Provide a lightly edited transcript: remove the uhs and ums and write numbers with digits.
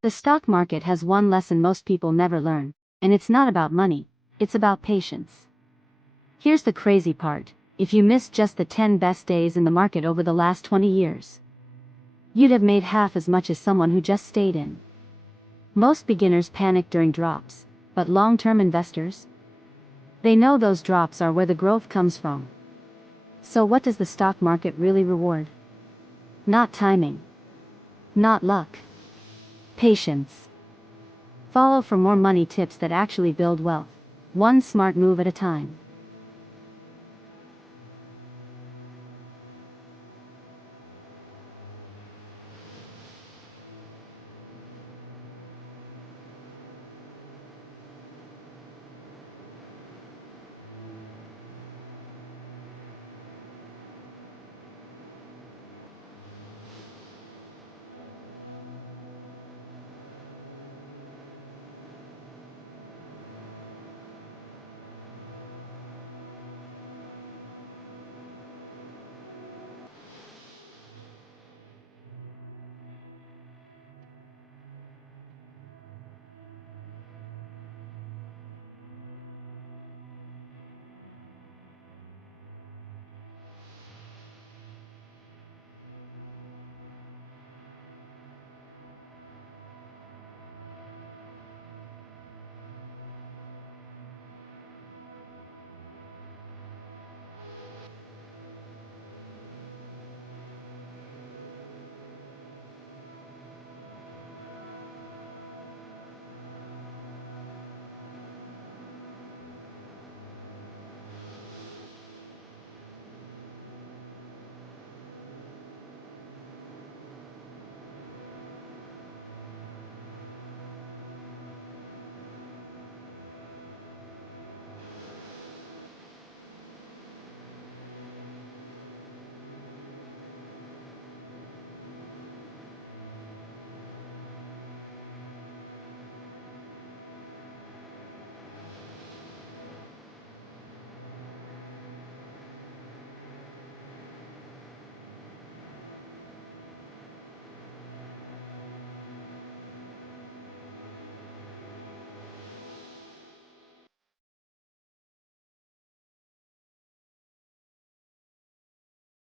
The stock market has one lesson most people never learn, and it's not about money, it's about patience. Here's the crazy part: if you missed just the 10 best days in the market over the last 20 years, you'd have made half as much as someone who just stayed in. Most beginners panic during drops, but long-term investors? They know those drops are where the growth comes from. So what does the stock market really reward? Not timing. Not luck. Patience. Follow for more money tips that actually build wealth, one smart move at a time.